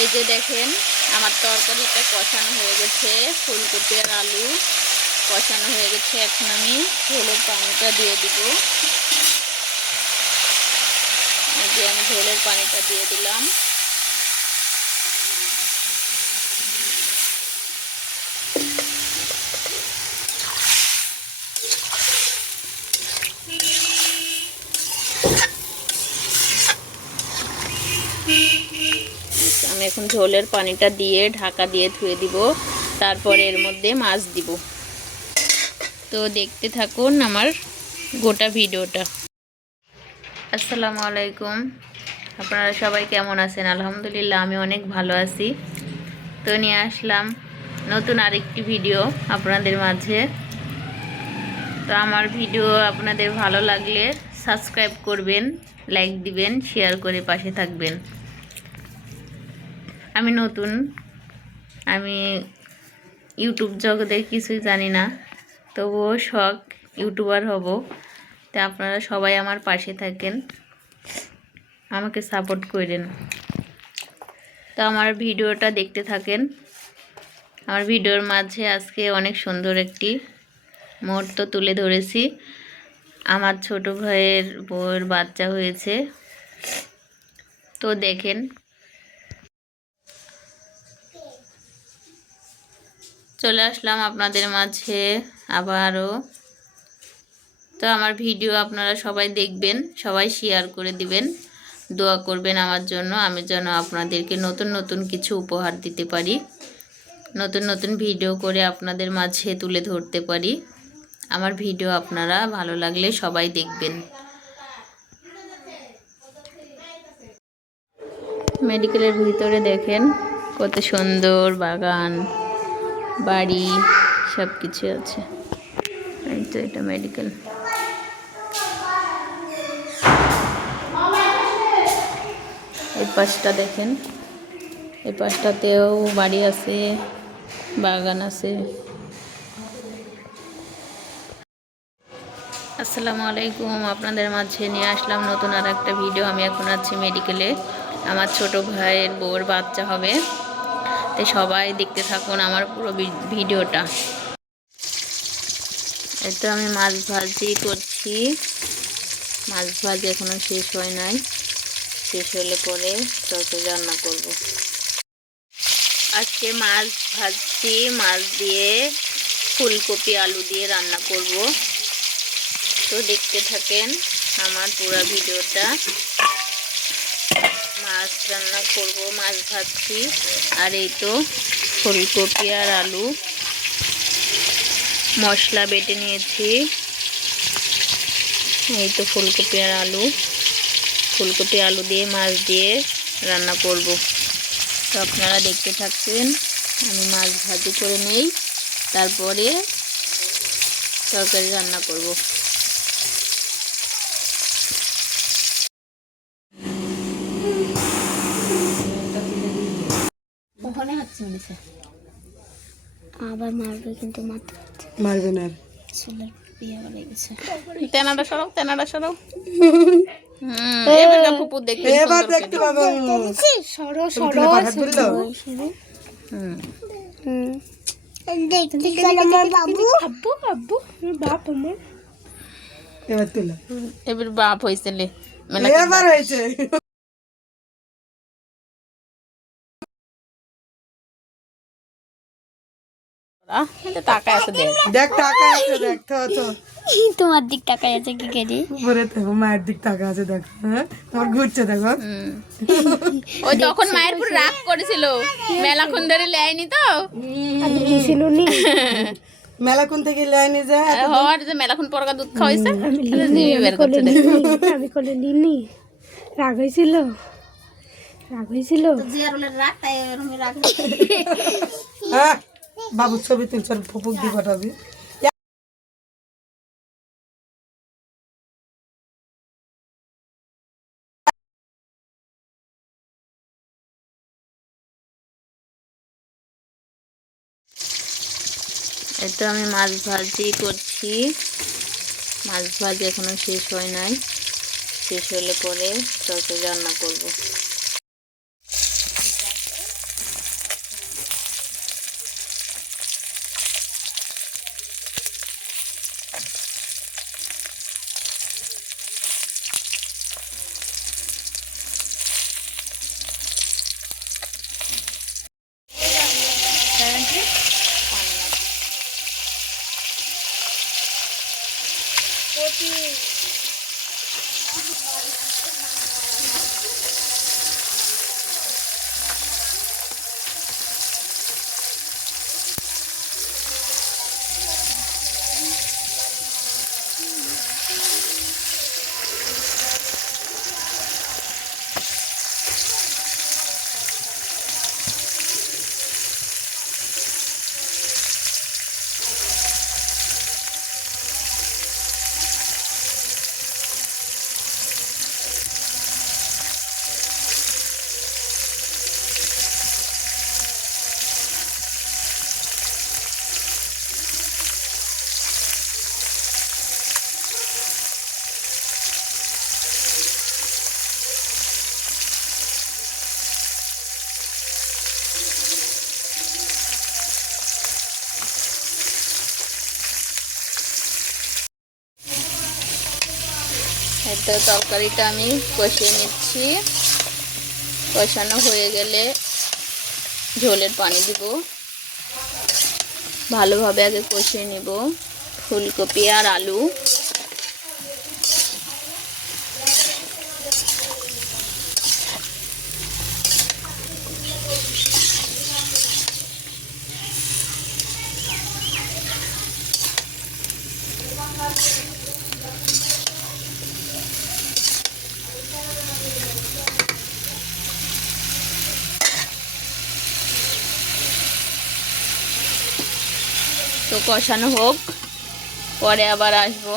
এই যে দেখেন আমার তরকারিটা কষানো হয়ে গেছে, ফুলকপি আর আলু কষানো হয়ে গেছে। এখন আমি ঝোলের পানিটা দিয়ে দিব। এই যে আমি ঝোলের পানিটা দিয়ে দিলাম। আমি এখন ঝোলের পানিটা দিয়ে ঢাকা দিয়ে ধুয়ে দিব, তারপরে এর মধ্যে মাছ দিব। তো দেখতে থাকুন আমার গোটা ভিডিওটা। আসসালামু আলাইকুম, আপনারা সবাই কেমন আছেন? আলহামদুলিল্লাহ আমি অনেক ভালো আছি। তো নিয়ে আসলাম নতুন আরেকটি ভিডিও আপনাদের মাঝে। তো আমার ভিডিও আপনাদের ভালো লাগলে সাবস্ক্রাইব করবেন, লাইক দিবেন, শেয়ার করে পাশে থাকবেন। আমি নতুন, আমি ইউটিউব জগতে কিছুই জানি না, তবুও শখ ইউটিউবার হব। তো আপনারা সবাই আমার পাশে থাকেন, আমাকে সাপোর্ট করেন। তো আমার ভিডিওটা দেখতে থাকেন। আমার ভিডিওর মাঝে আজকে অনেক সুন্দর একটি মুহূর্ত তুলে ধরেছি। আমার ছোট ভাইয়ের বউয়ের বাচ্চা হয়েছে, তো দেখেন। চলে আসলাম আপনাদের মাঝে আবারও। তো আমার ভিডিও আপনারা সবাই দেখবেন, সবাই শেয়ার করে দিবেন, দোয়া করবেন আমার জন্য, আমি যেন আপনাদেরকে নতুন নতুন কিছু উপহার দিতে পারি, নতুন নতুন ভিডিও করে আপনাদের মাঝে তুলে ধরতে পারি। আমার ভিডিও আপনারা ভালো লাগলে সবাই দেখবেন। মেডিকেলের ভিতরে দেখেন কত সুন্দর বাগান, বাড়ি, সব কিছু আছে। এই তো এটা মেডিকেল। এই পাশটা দেখেন, এই পাশটাতেও বাড়ি আছে, বাগান আছে। আসসালামু আলাইকুম, আপনাদের মাঝে নিয়ে আসলাম নতুন আর একটা ভিডিও। আমি এখন আছি মেডিকেলে, আমার ছোট ভাইয়ের বউর বাচ্চা হবে। তো সবাই দেখতে থাকুন আমার পুরো ভিডিওটা। এই তো আমি মাছ ভাজি করছি, মাছ ভাজি এখনো শেষ হয় নাই, শেষ হলে পরে তরকারি রান্না করব। আজকে মাছ ভাজছি, মাছ দিয়ে ফুলকপি আলু দিয়ে রান্না করব। তো দেখতে থাকেন আমার পুরো ভিডিওটা। মাছ রান্না করব, মাছ ভাজছি, আর এই তো ফুলকপি আর আলু মশলা বেটে নিয়েছি। এই তো ফুলকপি আর আলু, ফুলকপি আলু দিয়ে মাছ দিয়ে রান্না করব। তো আপনারা দেখতে থাকবেন, আমি মাছ ভাজি করে নেই, তারপরে তরকারি রান্না করব। আবার মারবে, কিন্তু মারবে না। ছেলের বিয়ে হয়ে গেছে। তেনাটা সরাও, তেনাটা সরাও। এবার দেখতে পাবো। সরো সরো আব্বু আব্বু বাপ আমার এবার তুলো। এবার বাপ হয়েছে, এবার হয়েছে। টাকা আছে, দেখ টাকা আছে, দেখ তো তোমার দিক তাকাই আছে কি কেজি উপরে দেখো, মায়ের দিক টাকা আছে, দেখো। হ্যাঁ তোমার ঘুরছে, দেখো। ওই তখন মায়ের পুরো রাগ করেছিল, মেলাক্ষণ ধরে লেয়নি তো মেলাকুন থেকে লাইনে যায় হওয়ার যে মেলাক্ষণ পরকা দুধ খাওয়াইছে, আমি কোলে নিনি। রাগ হয়েছিল, রাগ হয়েছিল। হ্যাঁ বাবুর ছবি তুলছ, ফুপুক দিয়ে পাঠাবি। এই তো আমি মাছ ভাজি করছি, মাছ ভাজি এখনো শেষ হয় নাই, শেষ হলে পরে তরকারি রান্না করব। তো তরকারিটা আমি কষিয়ে নিচ্ছি। কষানো হয়ে গেলে ঝোলের পানি দিব। ভালোভাবে আগে কষিয়ে নেব ফুলকপি আর আলু। তো কষানো হোক, পরে আবার আসবো।